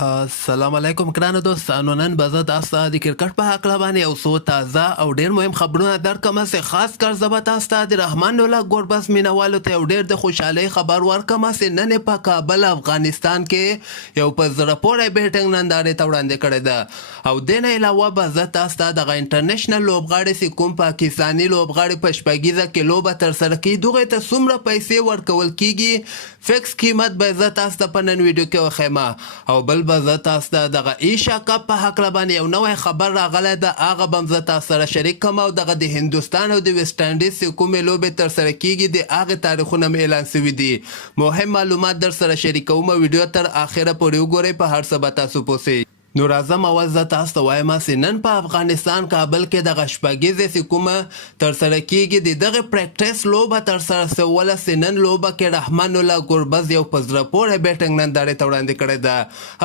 السلام علیکم ګرانو دوستانو. نن به زه تاسو ته د کرکټ په هکله باندې یو څو تازه او ډېر مهم خبرونه درکړم. چې خاص کر زه به تاسو ته د رحمان الله ګوربز مینوالو ته یو ډېر د خوشحالۍ خبر ورکړم چې نن یې په کابل افغانستان کې یو په زړه پورې بیټنګ نندارې ته وړاندې کړې ده. او دې نه علاوه به زه تاسو ته دغه انټرنیشنل لوبغاړي چې کوم پاکستاني لوبغاړي په شپږیزه کې لوبه ترسره کوي دغې ته څومره پیسې ورکول کیږي فکس قیمت به زه تاسو ته په نن ویډیو کې وښیم. او بل به زه تاسو ته دغه ایشیا کپ په هکله باندې یو نوی خبر راغلی ده، هغه به هم زه تاسو سره شریک کړم. او دغه د هندوستان او د ویسټ انډیز چې کومې لوبې ترسره کیږي د هغې تاریخونه هم اعلان سوي دي. مهم معلومات در سره شریکوم. ویډیو تر اخره پورې وګورئ، په هر څه به تاسو پوه سئ. نو راځم اول زه تاسو ته وایم چې نن په افغانستان کابل کې دغه شپږیزې چې کومه ترسره کیږي د دغې پریکټس لوبه ترسره سوله چې نن لوبه کې رحمان الله ګوربز یو په زړه پورې بیټنګ نندارې ته وړاندې کړې ده.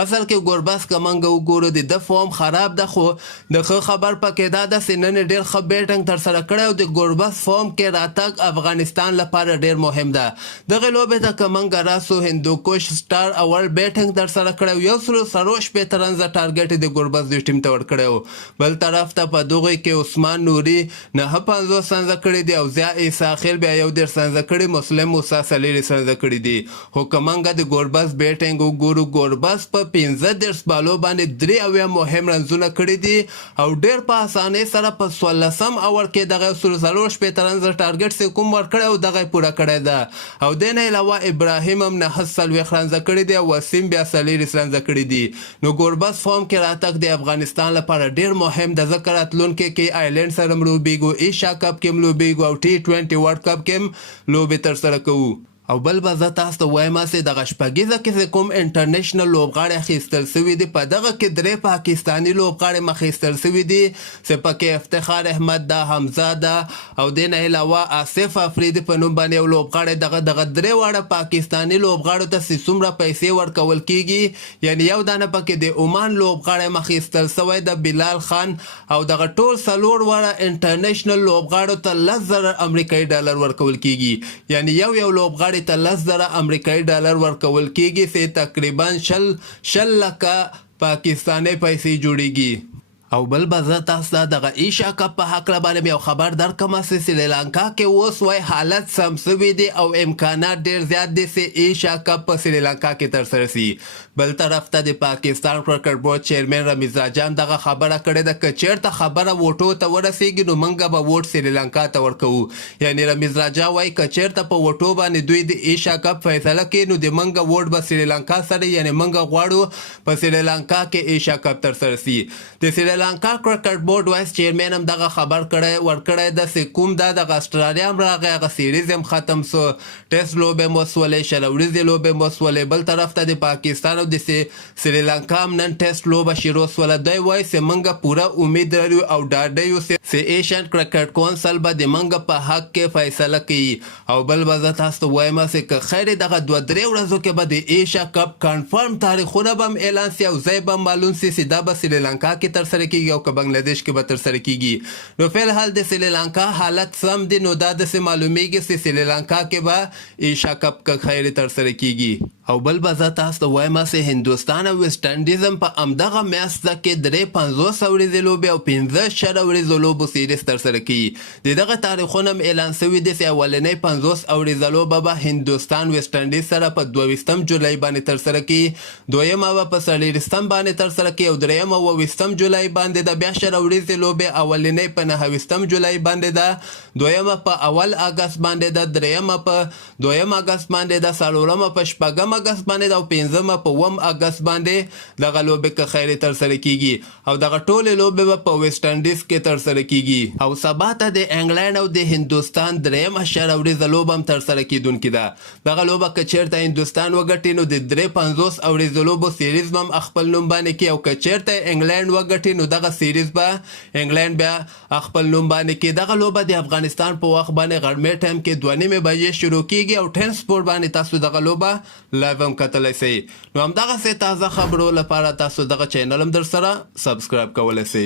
اصل کې ګوربز که موږ وګورو د ده فارم خراب ده، خو د ښه خبر پکې دا ده چې نن یې ډېر ښه بیټنګ ترسره کړی او د ګوربز فارم کې راتګ افغانستان لپاره ډېر مهم ده. دغې لوبې ته که موږ راسو هندوکش سټار اول بیټنګ ترسره کړی، یو سلو څلور شپېته رنزه ټارګټ د ګوربز دوی ټیم ته ورکړی و. بل طرف ته په دغې کې عثمان نوري 950 سنزه کړي دي او ضیا عیسی خیل بیا 1.5 سنزه کړي، مسلم موسی 4 سنزه کړي دي. خو که موږ د ګوربز بیټنګ وګورو، ګوربز په 15 بالو باندې 3 مهم رنزونه کړي دي او ډېر په اسانۍ سره په 16م اوور کې دغه 4 رنزه ټارګټ چې کوم ورکړی او دغه پوره کړی ده. او دې نه علاوه ابراهیم هم 49 رنزه کړي دي او وسیم بیا 4 رنزه کړي دي. نو ګوربز فارم کې راتګ د افغانستان لپاره ډیر مهم ده، ځکه راتلونکي کې آیلینډ سره هم لوبېږو، ایشیا کپ کې هم لوبېږو او T20 ورلډ کپ کې هم لوبې ترسره کوو. او بل به زه تاسو ته وایم چې دغه شپږیزه کې چې کوم انټرنیشنل لوبغاړي اخیستل سوي دي، په دغه کې 3 پاکستاني لوبغاړي هم اخیستل سوي دي چې پکې افتخار احمد ده، حمزه ده او دې نه علاوه آصف افریدي په نوم باندې یو لوبغاړی. دغه 3 واړه پاکستاني لوبغاړو ته چې څومره پیسې ورکول کیږي، یعنی یو دانه پکې د عمان لوبغاړی هم اخیستل سوی ده، بلال خان. او دغه ټول 4 واړه انټرنیشنل لوبغاړو ته 10,000 امریکایي ډالر ورکول کیږي، یعنی یو لوبغاړی ته 10,000 امریکایي ډالر ورکول کیږي چې تقریبا 10 لکه پاکستاني پیسې جوړیږي. او بل به زه تاسو ته دغه ایشیا کپ په هکله باندې یو خبر درکړم چې سریلانکا کې اوس وایي حالت سم سوي دي او امکانات ډېر زیات دي چې ایشیا کپ په سریلانکا کې ترسره سي. بل طرف ته د پاکستان کرکټ بورډ چیرمن رمیز راجا هم دغه خبره کړې ده، که چېرته خبره ووټو ته ورسېږي نو موږ به ووټ سریلانکا ته ورکوو. یعنی رمیز راجا وایي که چېرته په ووټو باندې دوی د ایشیا کپ فیصله کوي نو د موږ ووټ به سریلانکا سره، یعنی موږ غواړو په سریلانکا کې ایشیا کپ ترسره سي. د سریلانکا کرکټ بورډ وایس چیرمن هم دغه خبر ورکړی ده چې کوم دا دغه اسټرالیا هم راغی، هغه سیریز هم ختم سو، ټیسټ لوبې هم وسولې، شل ورځې لوبې هم وسولې. بل طرف ته د پاکستان او د سریلانکا هم نن ټیسټ لوبه شروع سوله. دوی وایي چې موږ پوره امید لرو او ډاډه یو چې ایشین کرکټ کونسل به د موږ په حق کې فیصله کوي. او بل به زه تاسو ته وایم چې که خیر دغه 2-3 ورځو کې به د ایشیا کپ کنفرم تاریخونه به هم اعلان سي او ځای به هم معلوم سي چې دا به سریلانکا کې ترسره کیږي او که بنګلادیش کې به ترسره کیږي. نو فلحال د سریلانکا حالت سم دی، نو دا داسې معلومیږي چې سریلانکا کې به ایشیا کپ که خیر ترسره کیږي. او بل به زه تاسو ته وایم چې هندوستان او ویسټ انډیز هم په همدغه میاشته کې 350 ورځې لوبې او 15 ورځو لوبو سیریز ترسره کوي. د دغه تاریخونه هم اعلان سوي دي چې اولنۍ 50 ورځه لوبه به هندوستان ویسټ انډیز سره په 22 جولای باندې ترسره کوي، دویمه به په 30 باندې ترسره کوي او دریمه 20 جولای باندې ده. بیا 10 ورځې لوبې اولنۍ په 29 جولای باندې ده، دویمه په 1 اګست باندې ده، دریمه په 2 اګست باندې ده، څلورمه په 4 اګست باندې ده او 5مه په 1 اګست باندې دغه لوبې که خیر ترسره کیږي. او دغه ټولې لوبې به په ویسټ انډیز کې ترسره کیږي. او سبا ته د انګلند او د هندوستان 3 ورځه لوبه هم ترسره کیدونکې ده. دغه لوبه که چېرته هندوستان وګټي نو د 350 ورځو لوبو سیریز به هم خپل نوم باندې کړي، او که چېرته انګلند وګټي نو دغه سیریز به انګلند بیا خپل نوم باندې کړي. دغه لوبه د افغانستان په وخت باندې غرمې ټایم کې 2:30 بجې شروع کیږي او 10 سپورټ باندې تاسو دغه لوبه لایو هم کتلی سئ. نو همدغسې تازه خبرو لپاره تاسو دغه چینل هم در سره سبسکرایب کولی سئ.